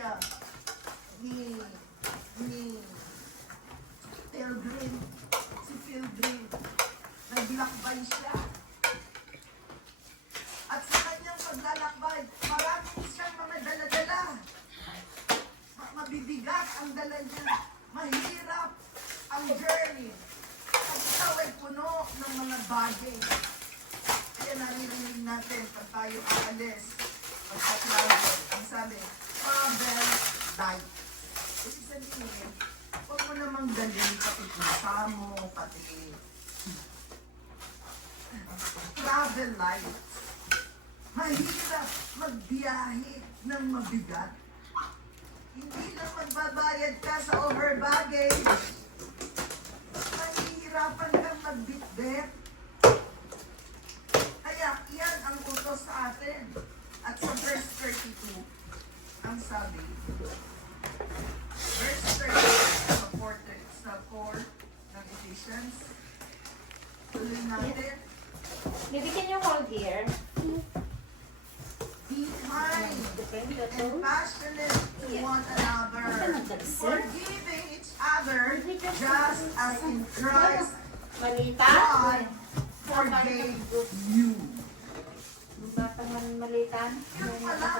istorya ni Pilgrim. Si Pilgrim, naglalakbay siya. At sa kanyang paglalakbay, maraming siyang mga dala-dala. Mabibigat ang dala niya. Mahirap ang journey. At ikaw ay puno ng mga bagay. Kaya naririnig natin pag tayo aalis, pagka-travel, ang sabi, travel light. Ibig sabihin, huwag mo namang dalhin pati pusa mo, pati travel light. Mahirap magbiyahe ng mabigat. Hindi lang magbabayad ka sa over baggage. Mahihirapan kang magbitbit. Kaya iyan ang utos sa atin. At sa verse 32, ang sabi, verse 32 sa 4 ng Ephesians, tuloy natin. Maybe can you hold here? Be kind and passionate to one another, forgiving each other just as in Christ Malita? God forgave you. Yung batang malitan? Yun pala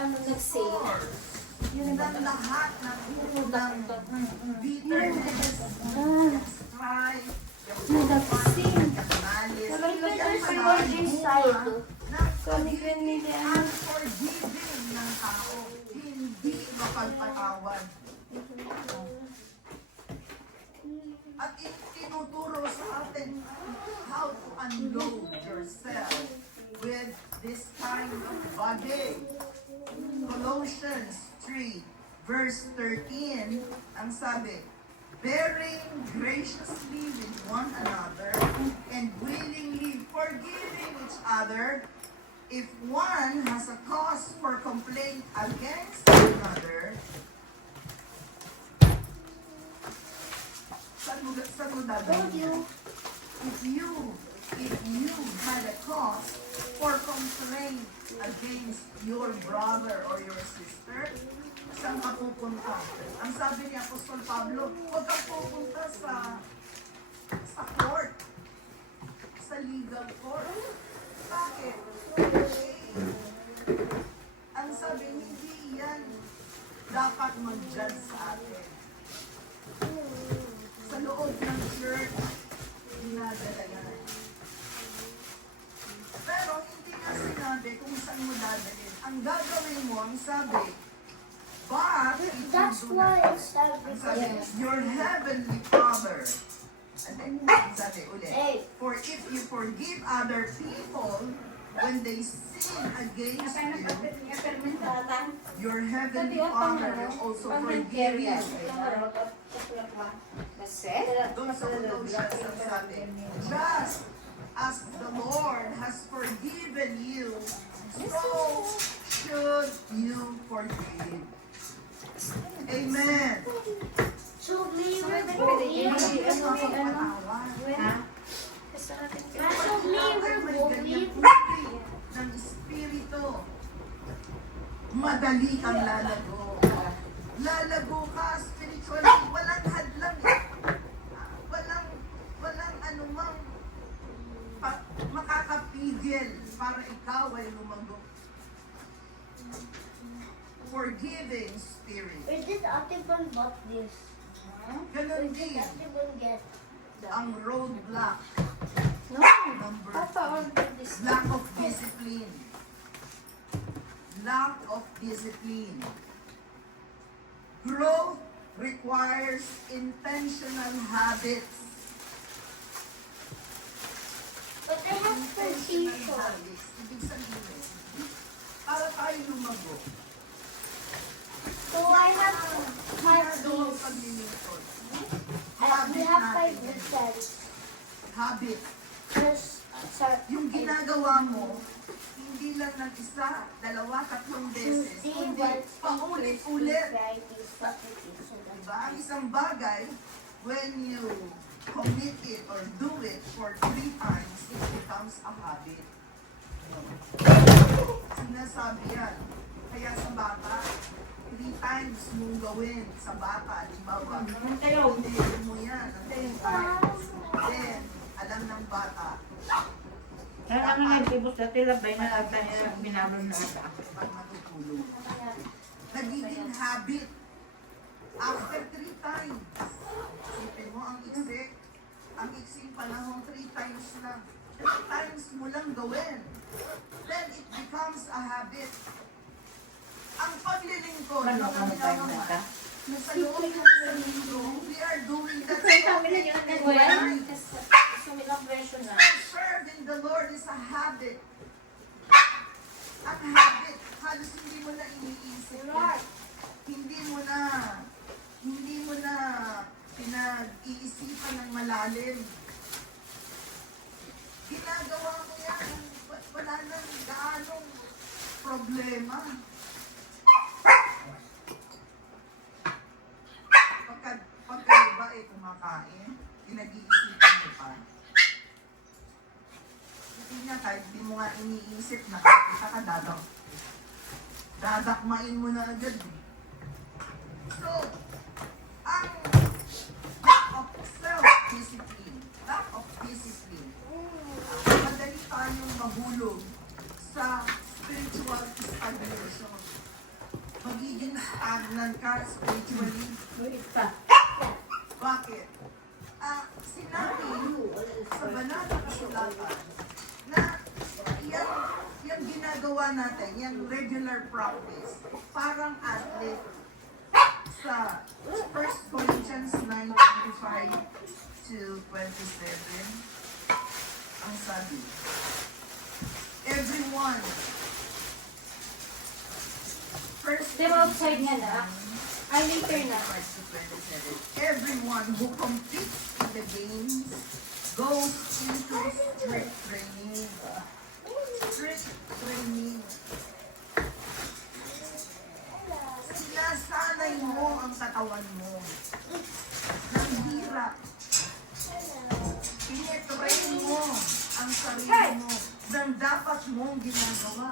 ang source ng lahat ng bitterness, strife, malice. Yan pala ang unforgiving ng tao, hindi mapagpatawad. At tinuturo sa atin how to unload yourself with this kind of baggage. Colossians 3 verse 13, ang sabi, bearing graciously with one another and willingly forgiving each other if one has a cause for complaint against another. Saan mo dadalhin? If you had a cause for complaint against your brother or your sister, saan ka pupunta? Ang sabi ni Apostol Pablo, huwag kang pupunta sa court, sa legal court. Bakit? Ang sabi, hindi yan dapat mag-judge sa atin. Sa loob ng church, dinadala yan. Pero hindi nga sinabi kung saan mo dadalhin. Ang gagawin mo, ang sabi, but That's why it's ang sabi, your heavenly Father. And then, ang sabi ulit, for if you forgive other people when they sin against you, your heavenly Father will also forgive you. Doon sa Colossians, ang sabi, just as the Lord has forgiven you, so should you forgive. Amen. So we were Hindi going. ka mapapatawad. So we were going. Ng Espiritu, madali kang lalago. Lalago ka spiritually, walang hadlang eh. Walang anumang makakapigil para ikaw ay lumago. Forgiving spirit. Where did Atibon bought this? Ganon Where did din Atibon get that? ang roadblock. No. Number Papa 3. ordered this. Lack of discipline. Lack of discipline. Growth requires intentional habits. But I have Intentional position. habits. Ibig sabihin, para tayo lumago. So I have Ginagawang this. paglilingkod. We have 5%. Habit. Just, sorry. Yung ginagawa mo, hindi lang ng isa, dalawa, tatlong beses, Tuesday, kundi Wednesday, paulit-ulit. Friday, Saturday, Sunday. Diba? Ang isang bagay, when you commit it or do it for 3 times, it becomes a habit. Sinasabi yan. Kaya sa bata, 3 times mong gawin sa bata, halimbawa. Tayo. Hindi mo yan, ang 3 times. Then, alam ng bata, Kaya ano nga ibibos na tilabay na ata niya binabon na ata. pag matutulog. Nagiging habit. After 3 times. Isipin mo, ang iksing panahon, 3 times lang. 3 times mo lang gawin. Then it becomes a habit. Ang paglilingkod, Ano ka ang magkain ginawa, na ka? sa loob ng linggo, we are doing that Kaya kami na yun ang every nagwala. Sumilang version na. serving the Lord is a habit. Ang habit, halos hindi mo na iniisip yan. Hindi mo na pinag-iisipan ng malalim. Ginagawa mo yan, wala nang gaanong problema. Pagka iba kumakain, pinag-iisipan mo pa. Hindi nga, kahit di mo nga iniisip, nakakita ka, dadakmain mo na agad eh. So, ang lack of self-discipline, madali tayong mahulog sa spiritual stagnation. Magiging stagnant ka spiritually. Wait pa. Bakit? Sinabi sa banal na kasulatan na yung ginagawa natin, yung regular practice, parang athlete sa 1 Corinthians 9:25 to 27, ang sabi, everyone, Step outside nga na. Ay, later na. Everyone who competes in the games goes into strict training. Strict training. Sinasanay mo ang katawan mo ng hirap. Pinitrain mo ang sarili mo ng dapat mong ginagawa.